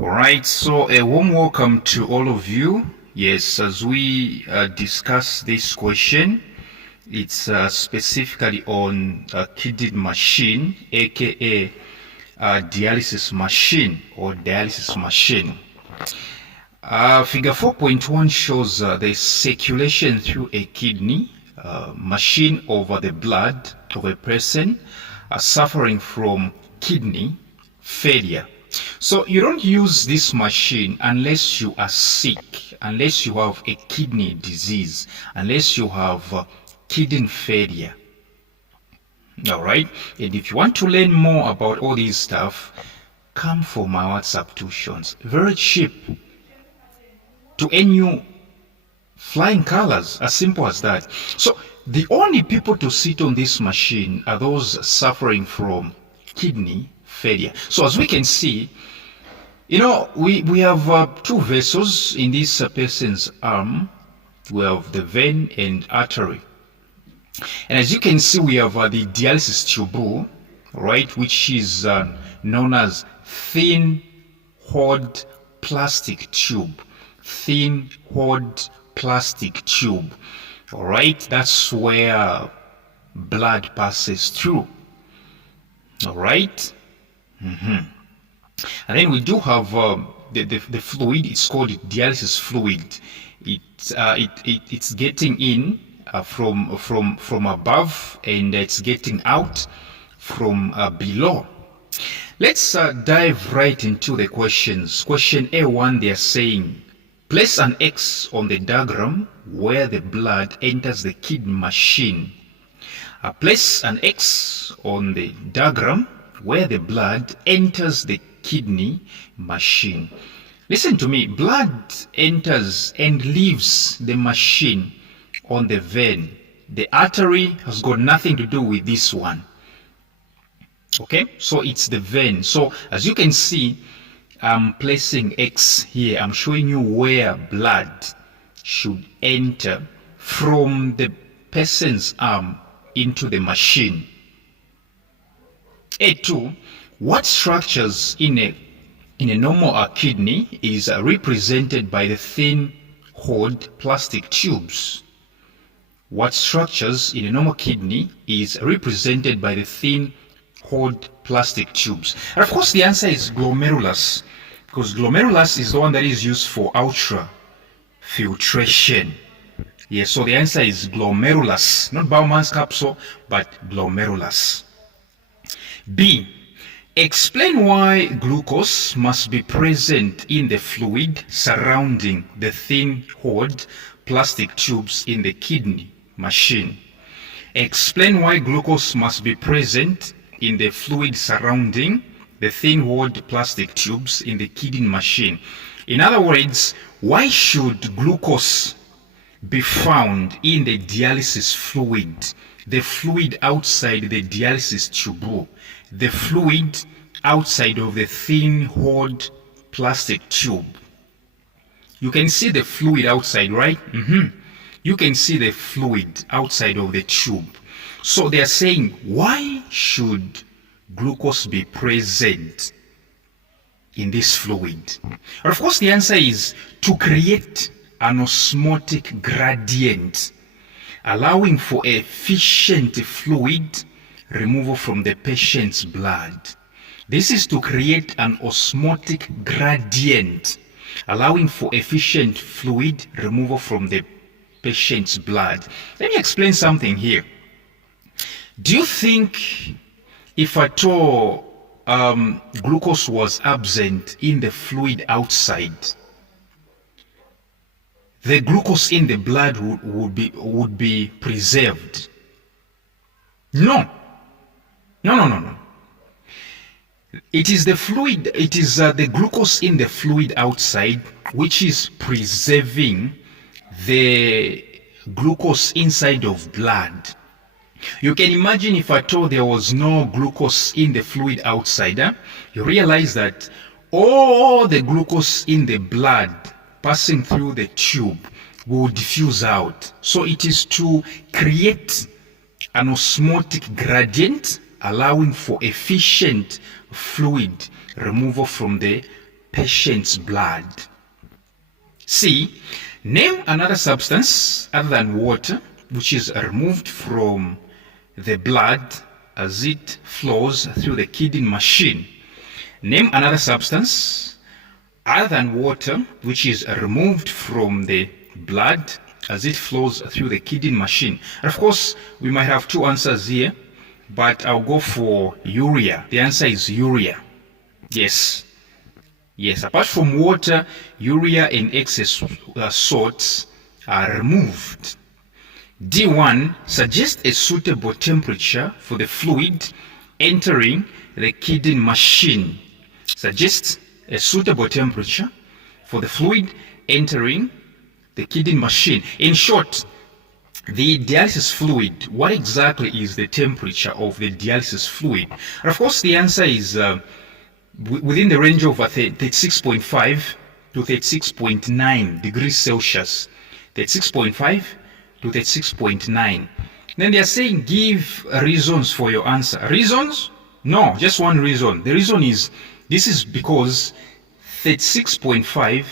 Alright, so a warm welcome to all of you. Yes, as we discuss this question, it's specifically on a kidney machine, aka dialysis machine or dialysis machine. Figure 4.1 shows the circulation through a kidney machine over the blood of a person suffering from kidney failure. So you don't use this machine unless you are sick, unless you have a kidney disease, unless you have kidney failure. Alright, and if you want to learn more about all this stuff, come for my WhatsApp tuitions. Very cheap. To earn you flying colors, as simple as that. So the only people to sit on this machine are those suffering from kidney failure. So as we can see, we have two vessels in this person's arm. We have the vein and artery. And as you can see, we have the dialysis tube, right, which is known as thin, hard plastic tube. Thin, hard plastic tube. All right, that's where blood passes through. All right. And then we do have the fluid. It's called dialysis fluid. It's getting in from above, and it's getting out from below. Let's dive right into the questions. Question A1, they are saying, place an X on the diagram where the blood enters the kidney machine. Place an X on the diagram where the blood enters the kidney machine. Listen to me, blood enters and leaves the machine on the vein. The artery has got nothing to do with this one. Okay, so it's the vein. So as you can see, I'm placing X here. I'm showing you where blood should enter from the person's arm into the machine. A2, what structures in a normal kidney is represented by the thin, hard plastic tubes? What structures in a normal kidney is represented by the thin, hard plastic tubes? And of course the answer is glomerulus, because glomerulus is the one that is used for ultrafiltration. Yes, so the answer is glomerulus, not Bowman's capsule, but glomerulus. B, explain why glucose must be present in the fluid surrounding the thin, hard plastic tubes in the kidney machine. Explain why glucose must be present in the fluid surrounding the thin, hard plastic tubes in the kidney machine. In other words, why should glucose be found in the dialysis fluid, the fluid outside the dialysis tube, the fluid outside of the thin, hard plastic tube? You can see the fluid outside, right? You can see the fluid outside of the tube. So they are saying, why should glucose be present in this fluid? And of course the answer is to create an osmotic gradient, allowing for efficient fluid removal from the patient's blood. This is to create an osmotic gradient, allowing for efficient fluid removal from the patient's blood. Let me explain something here. Do you think if at all glucose was absent in the fluid outside, the glucose in the blood would be preserved? No. It is the fluid, it is the glucose in the fluid outside which is preserving the glucose inside of blood. You can imagine if at all there was no glucose in the fluid outside, you realize that all the glucose in the blood passing through the tube will diffuse out. So it is to create an osmotic gradient, allowing for efficient fluid removal from the patient's blood. C. Name another substance other than water which is removed from the blood as it flows through the kidney machine. Name another substance other than water which is removed from the blood as it flows through the kidney machine. And of course, we might have two answers here, but I'll go for urea. The answer is urea. Yes. Yes, apart from water, urea and excess salts are removed. D1, suggest a suitable temperature for the fluid entering the kidney machine. Suggest a suitable temperature for the fluid entering the kidney machine. In short, the dialysis fluid, what exactly is the temperature of the dialysis fluid? And of course, the answer is within the range of 36.5 to 36.9 degrees Celsius. 36.5 to 36.9. Then they are saying give reasons for your answer. Reasons? No, just one reason. The reason is this is because 36.5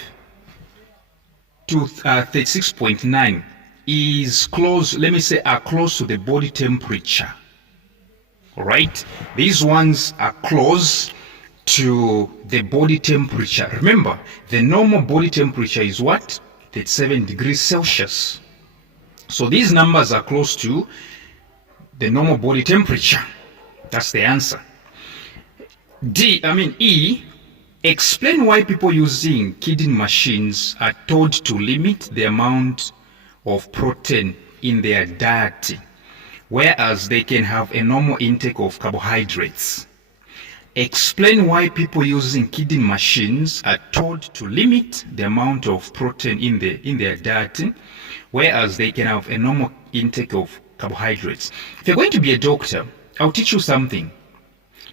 to 36.9 is close, let me say, are close to the body temperature. All right? These ones are close to the body temperature. Remember, the normal body temperature is what? 37 degrees Celsius. So these numbers are close to the normal body temperature. That's the answer. E, explain why people using kidney machines are told to limit the amount of protein in their diet, whereas they can have a normal intake of carbohydrates. Explain why people using kidney machines are told to limit the amount of protein in their diet, whereas they can have a normal intake of carbohydrates. If you're going to be a doctor, I'll teach you something.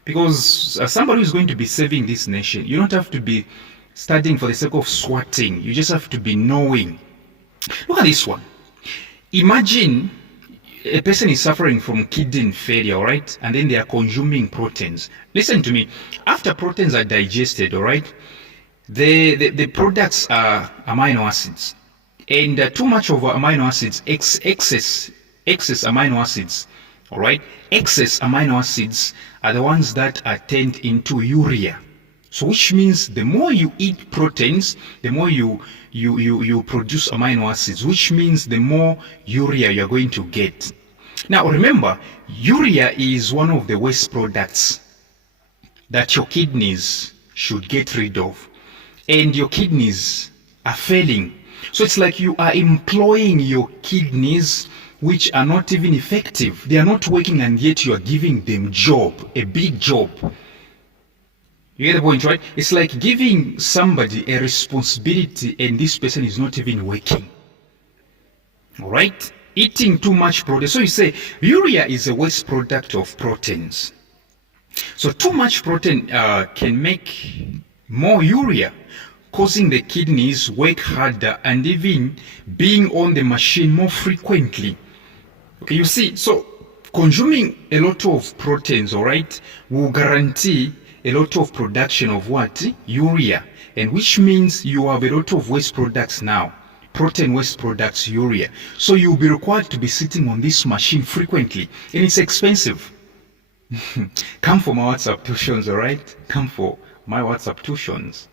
Because as somebody who's going to be saving this nation, you don't have to be studying for the sake of swatting. You just have to be knowing. Look at this one. Imagine a person is suffering from kidney failure, all right? And then they are consuming proteins. Listen to me. After proteins are digested, all right, the products are amino acids. And too much of amino acids, excess amino acids, all right? Excess amino acids are the ones that are turned into urea. So which means the more you eat proteins, the more you produce amino acids, which means the more urea you're going to get. Now remember, urea is one of the waste products that your kidneys should get rid of. And your kidneys are failing. So it's like you are employing your kidneys which are not even effective. They are not working, and yet you are giving them job, a big job. You get the point, right? It's like giving somebody a responsibility and this person is not even working. All right? Eating too much protein. So you say urea is a waste product of proteins. So too much protein can make more urea, causing the kidneys work harder and even being on the machine more frequently. Okay, you see, so consuming a lot of proteins, all right, will guarantee a lot of production of what? Urea. And which means you have a lot of waste products now. Protein waste products, urea. So you'll be required to be sitting on this machine frequently. And it's expensive. Come for my WhatsApp tuitions, all right? Come for my WhatsApp tuitions.